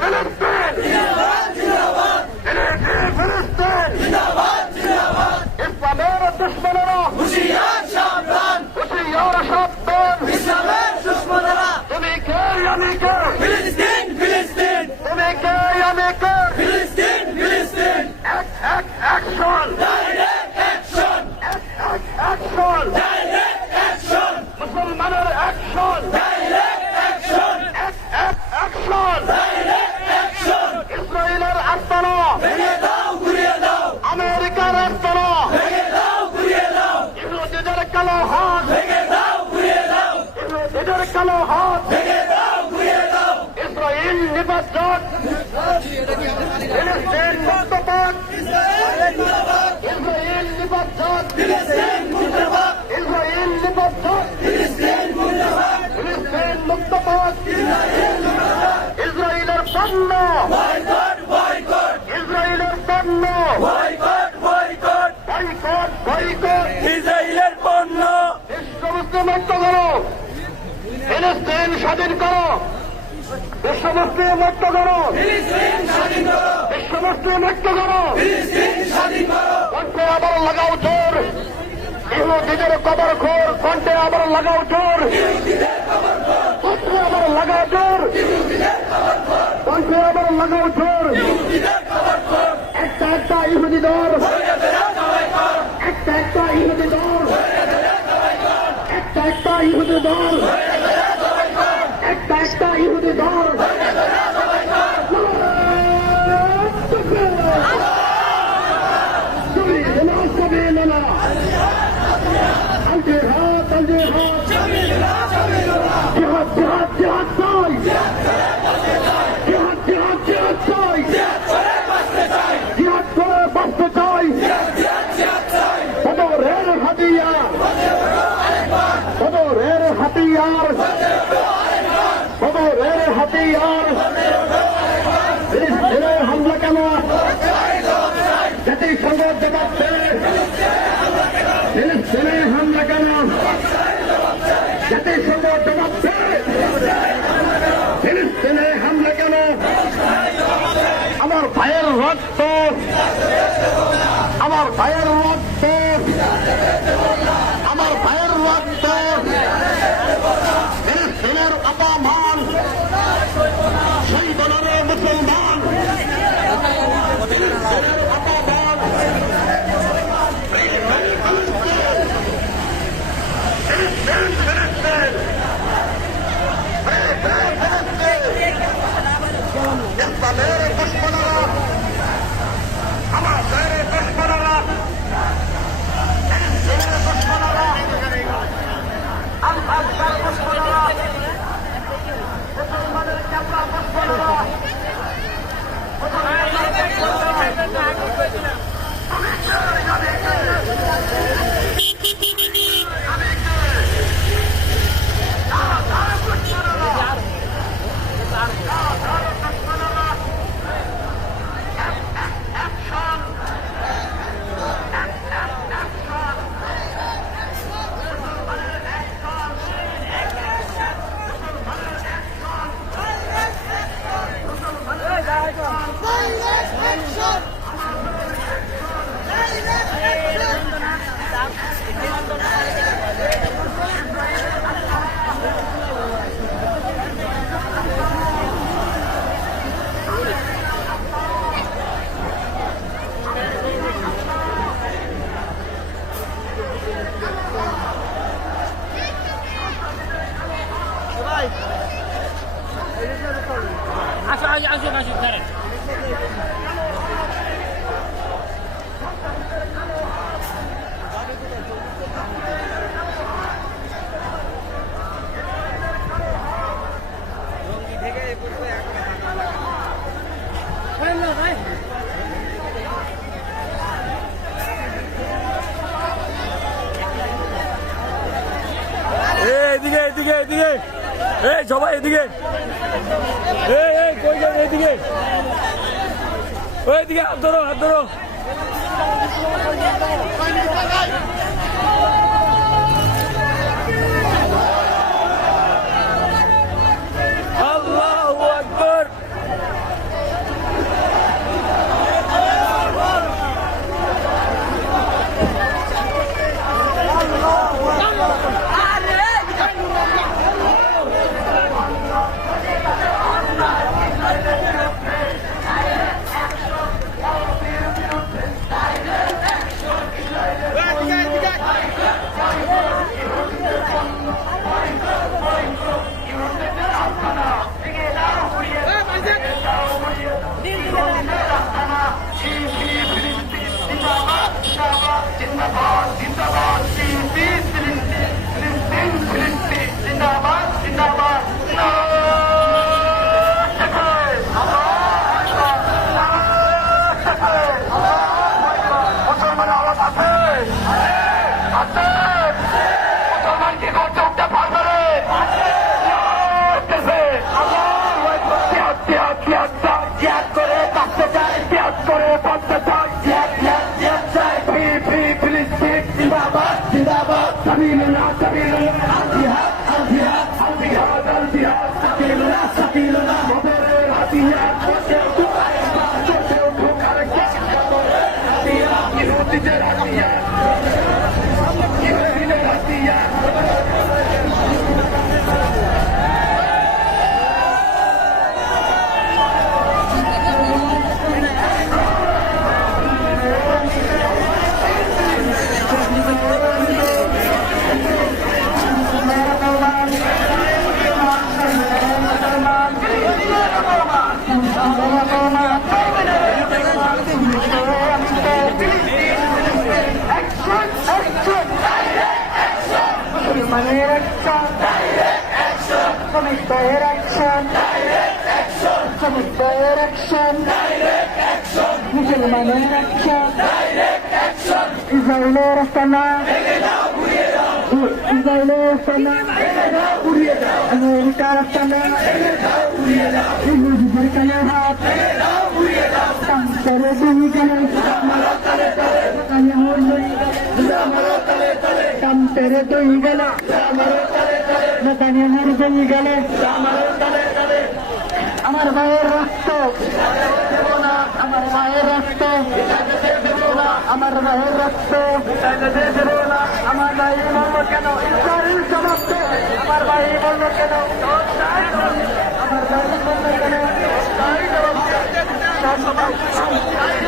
ফিলিস্তিন ফিলিস্তিন ইসলামের দুশ্মনেরা হুঁশিয়ার সাবধান ইসলামের দুশ্মনেরা তুমি কে আমি কে ফিলিস্তিন তুমি কে আমি কে ফিলিস্তিন অ্যাকশন অ্যাকশন মুসলমানের অ্যাকশন ইসরায়েলের আস্তানা ভেঙে দাও ঘুরিয়ে দাও আমেরিকার আস্তানা ভেঙে দাও ঘুরিয়ে দাও ইহুদিদের কালো হাত ভেঙে দাও ঘুরিয়ে দাও ইহুদিদের কালো হাত ভেঙে দাও ঘুরিয়ে দাও ইসরায়েল নিপাত ফিলিস্তিন মুক্তপাত ইসরায়েল নিপাত ফিলিস্তিন মুক্তপাত ইসরায়েল নিপাত ফিলিস্তিন মুক্তপাত ফিলিস্তিন মুক্তপাত ইসরায়েলের পণ্য বয়কট ইসরায়েলের পণ্য বয়কট ইসরায়েলের পণ্য বিশ্ব মুসলিম ঐক্য করো ফিলিস্তিন স্বাধীন করো বিশ্ব মুসলিম ঐক্য করো বিশ্ব মুসলিম ঐক্য করো কণ্ঠে আবার লাগাও জোর ইহুদিদের কবর খোর কণ্ঠে আবার লাগাও জোর কণ্ঠে আবার লাগাও জোর কণ্ঠে আবার লাগাও জোর একটা ইহুদি দল একটা ইহুদি দল একটা ইহুদি দল একটা ইহুদি দল হামলা কেন জাতিসংঘ জবাব ফিলিস্তিনে হামলা কেন জাতিসংঘ জবাব ফিলিস্তিনে হামলা কেন আমার ভাইয়ের রক্ত আমার ভাইয়ের রক্ত আমার ভাইয়ের রক্ত ফিলিস্তিনের অপমান সেই দলের মুসলমান ফিলিস্তিনের অপমান ইসলামের দুশ্মনেরা আমার দেশের দুশ্মনেরা ফিলিস্তিনের দুশ্মনেরা আল-আকসার দুশ্মনেরা মুসলমানের চামড়া দুশ্মনেরা আসুন ধরেন এদিকে এদিকে এদিকে এই সবাই এদিকে এই কই যান এদিকে ওইদিকে হাত ধরো আল্লাহু আকবার জিহাদ করে বাঁচতে চাই, জিহাদ করে বাঁচতে চাই, জিহাদ জিহাদ জিহাদ চাই, ফিলিস্তিন জিন্দাবাদ জিন্দাবাদ, সাবিলুল্লাহ সাবিলুল্লাহ, আল জিহাদ আল জিহাদ আল জিহাদ আল জিহাদ, সাবিলুল্লাহ সাবিলুল্লাহ, বদরের হাতিয়ার চোখে ঢোকার চোখে ঢোকার হাতিয়ার, ইহুদিদের হাতিয়ার, ইহুদিদের হাতিয়ার। Musulmaনের action, শ্রমিকদের action, শ্রমিকদের action, মুসলমানের action, ইসরায়েলের আস্তানা, ইসরায়েলের আস্তানা, আমেরিকার আস্তানা, ইহুদিদের কানে হাত, কান্তরে দুই কানে, কান্তরে দুই গেল, নেতানিয়াহুর দুই গেলে, আমার ভাইয়ের রক্ত, আমার ভাইয়ের রক্ত, আমার ভাইয়ের রক্ত, আমার ভাই বলল কেন ইসরায়েল সমাপ্ত, আমার ভাই বলল কেন, আমার ভাই বলল কেন,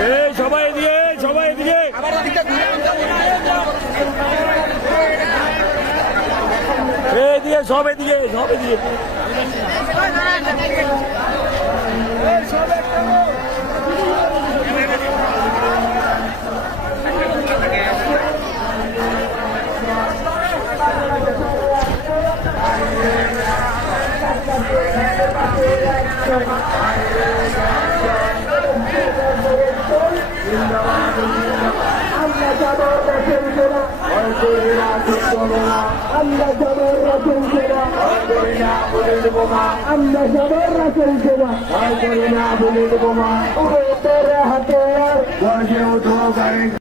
এই সবাই এদিকে, সবাই এদিকে। এদিকে সব এদিকে, সব এদিকে। আমরা যাব রসুল সেনা, আমরা যাব রসুল সেনা, আমরা যাব রসুল সেনা, হাতে